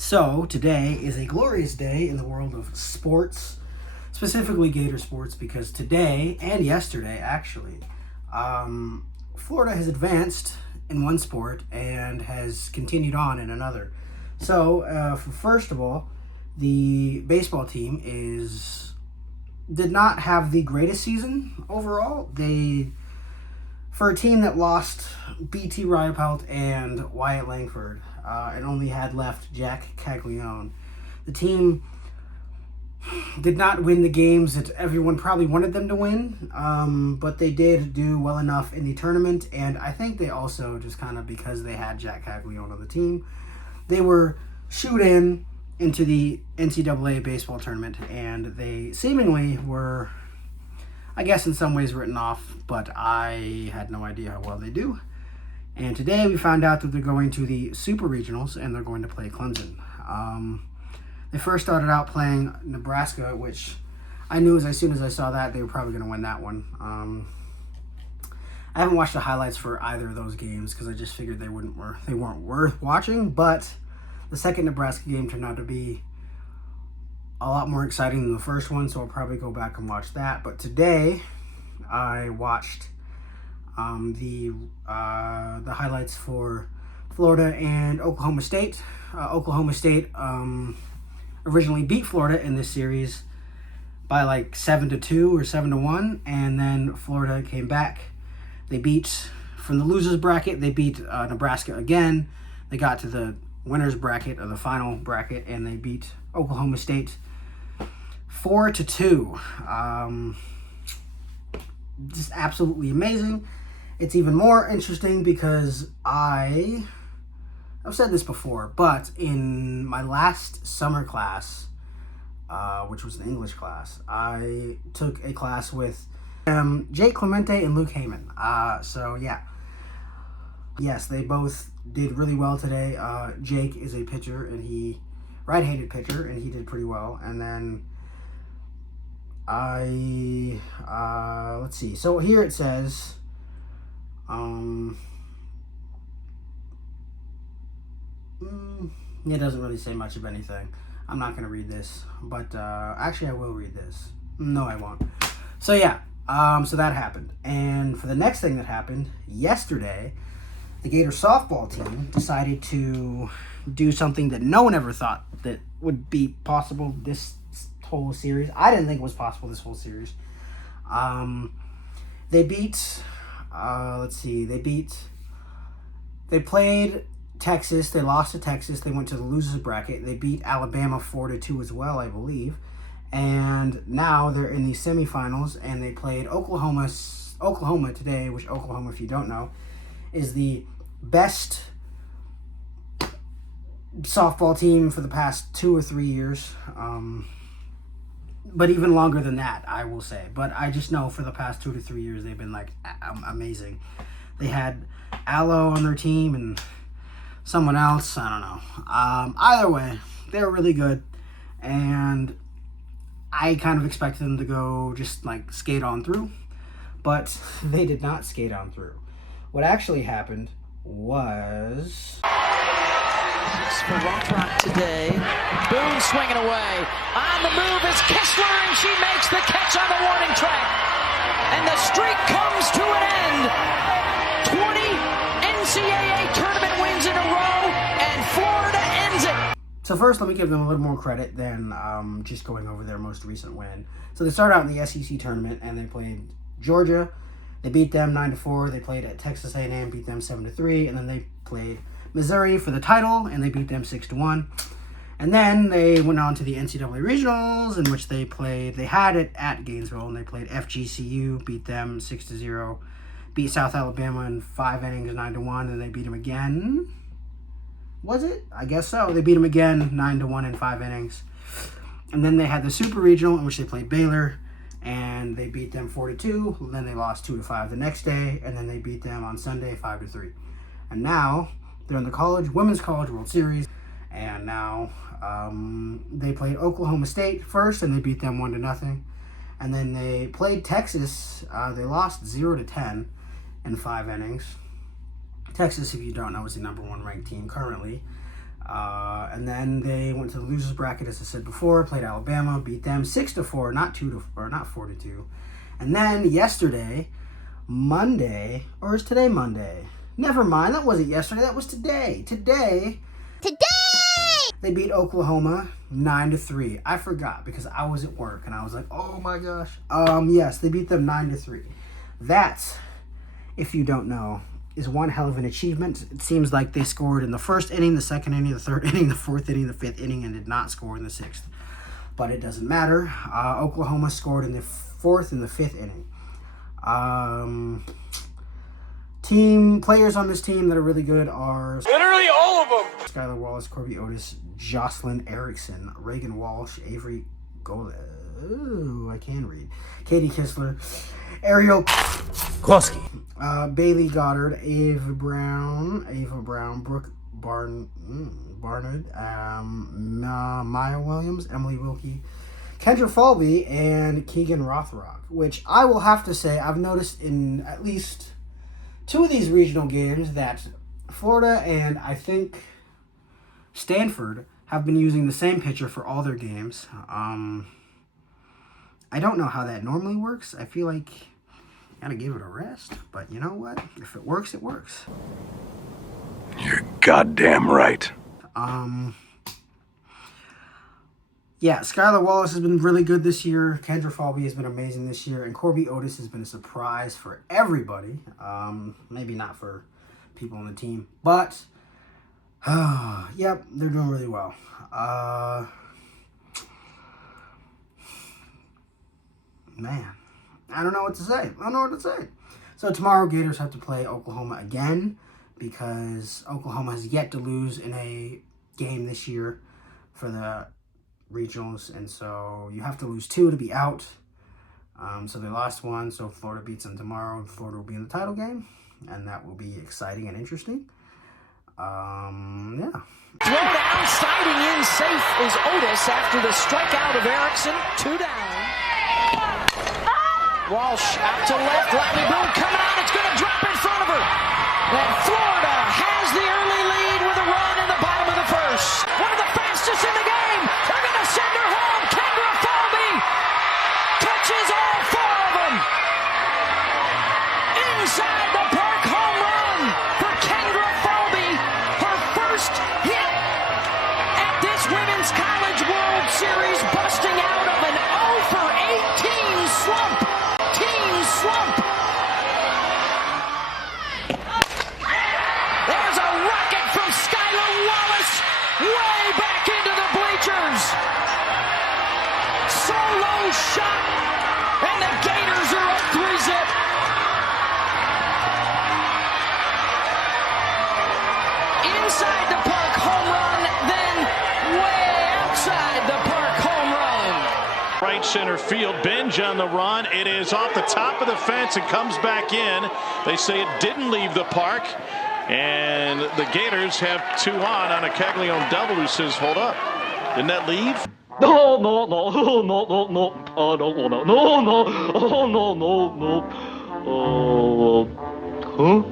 So today is a glorious day in the world of sports, specifically Gator sports, because today and yesterday, actually, Florida has advanced in one sport and has continued on in another. So, first of all, the baseball team did not have the greatest season overall. For a team that lost B.T. Riopelt and Wyatt Langford, and only had left Jack Caglione, the team did not win the games that everyone probably wanted them to win, but they did do well enough in the tournament, and I think they also, just kind of because they had Jack Caglione on the team, they were shooed into the NCAA baseball tournament, and they seemingly were, I guess, in some ways written off, but I had no idea how well they do. And today we found out that they're going to the Super Regionals, and they're going to play Clemson. They first started out playing Nebraska, which I knew as soon as I saw that they were probably going to win that one. I haven't watched the highlights for either of those games because I just figured they weren't worth watching, but the second Nebraska game turned out to be a lot more exciting than the first one, so I'll probably go back and watch that. But today I watched the highlights for Florida and Oklahoma State. Oklahoma State originally beat Florida in this series by like 7-2 or 7-1, and then Florida came back. They beat, from the losers bracket, they beat Nebraska again. They got to the winners bracket, or the final bracket, and they beat Oklahoma State 4-2. Just absolutely amazing. It's even more interesting because I've said this before, but in my last summer class, which was an English class, I took a class with Jake Clemente and Luke Heyman. So yeah. Yes, they both did really well today. Jake is a pitcher, and right-handed pitcher, and he did pretty well. And then let's see. So here it says, it doesn't really say much of anything. I'm not going to read this, but actually I will read this. No, I won't. So yeah, so that happened. And for the next thing that happened, yesterday, the Gator softball team decided to do something that no one ever thought that would be possible this whole series. I didn't think it was possible this whole series. They beat, they played Texas. They lost to Texas. They went to the losers bracket. They beat Alabama 4-2 as well, I believe. And now they're in the semifinals, and they played Oklahoma today, which Oklahoma, if you don't know, is the best softball team for the past 2 or 3 years. But even longer than that, I will say. But I just know for the past 2 to 3 years, they've been like amazing. They had Allo on their team and someone else. I don't know. Either way, they're really good. And I kind of expected them to go just like skate on through. But they did not skate on through. What actually happened was... For Rock today. Boone swinging away. On the move is Kessler, and she makes the catch on the warning track. And the streak comes to an end. 20 NCAA tournament wins in a row, and Florida ends it. So first, let me give them a little more credit than just going over their most recent win. So they started out in the SEC tournament, and they played Georgia. They beat them 9-4. They played at Texas A&M, beat them 7-3, and then they played Missouri for the title, and they beat them 6-1. And then they went on to the NCAA Regionals, in which they had it at Gainesville, and they played FGCU, beat them 6-0, beat South Alabama in 5 innings, 9-1, and they beat them again. Was it? I guess so. They beat them again, 9-1 in 5 innings. And then they had the Super Regional, in which they played Baylor, and they beat them 4-2. And then they lost 2-5 the next day, and then they beat them on Sunday 5-3. And now they're in the Women's College World Series, and now they played Oklahoma State first, and they beat them 1-0. And then they played Texas. They lost 0-10 in 5 innings. Texas, if you don't know, is the #1 ranked team currently. And And then they went to the losers bracket, as I said before, played Alabama, beat them 6-4, not 4-2. And then yesterday, Monday, or is today Monday? Never mind, that wasn't yesterday, that was today. Today, they beat Oklahoma 9-3. I forgot because I was at work and I was like, oh my gosh. Yes, they beat them 9-3. That, if you don't know, is one hell of an achievement. It seems like they scored in the first inning, the second inning, the third inning, the fourth inning, the fifth inning, and did not score in the sixth. But it doesn't matter. Oklahoma scored in the fourth and the fifth inning. Team players on this team that are really good are literally all of them. Skylar Wallace, Corby Otis, Jocelyn Erickson, Reagan Walsh, Avery Gola. Ooh, I can read. Katie Kistler, Ariel Kloski, Bailey Goddard, Ava Brown, Brooke Barnard, Maya Williams, Emily Wilkie, Kendra Falvey, and Keegan Rothrock, which I will have to say I've noticed in at least 2 of these regional games that Florida and I think Stanford have been using the same pitcher for all their games. I don't know how that normally works. I feel like you gotta give it a rest, but you know what? If it works, it works. You're goddamn right. Yeah, Skylar Wallace has been really good this year. Kendra Falvey has been amazing this year. And Corby Otis has been a surprise for everybody. Maybe not for people on the team. But, yep, they're doing really well. Man, I don't know what to say. So tomorrow, Gators have to play Oklahoma again because Oklahoma has yet to lose in a game this year for the regionals, and so you have to lose 2 to be out. So they lost 1, so Florida beats them tomorrow, and Florida will be in the title game, and that will be exciting and interesting. Yeah. Throw down, sliding in safe is Otis after the strikeout of Erickson. 2 down. Walsh out to left, Lappy Boone coming out, it's going to drop in front of her. And Florida has the early lead with a run in the bottom of the first. One of the fastest in the game. They're going to send her home. Kendra Falvey catches all 4 of them. Inside the park home run for Kendra Falvey. Her first hit at this Women's College World Series, busting out of an 0 for 18 slump. There's a rocket from Skylar Wallace way back into the bleachers. Solo shot, and the Gators are up 3-zip. Inside the park home run, then way outside the park home run. Right center field, Benj on the run. It is off the top of the fence and comes back in. They say it didn't leave the park. And the Gators have 2 on a Caglione double who says, hold up, didn't that leave? No, I don't wanna. No, huh?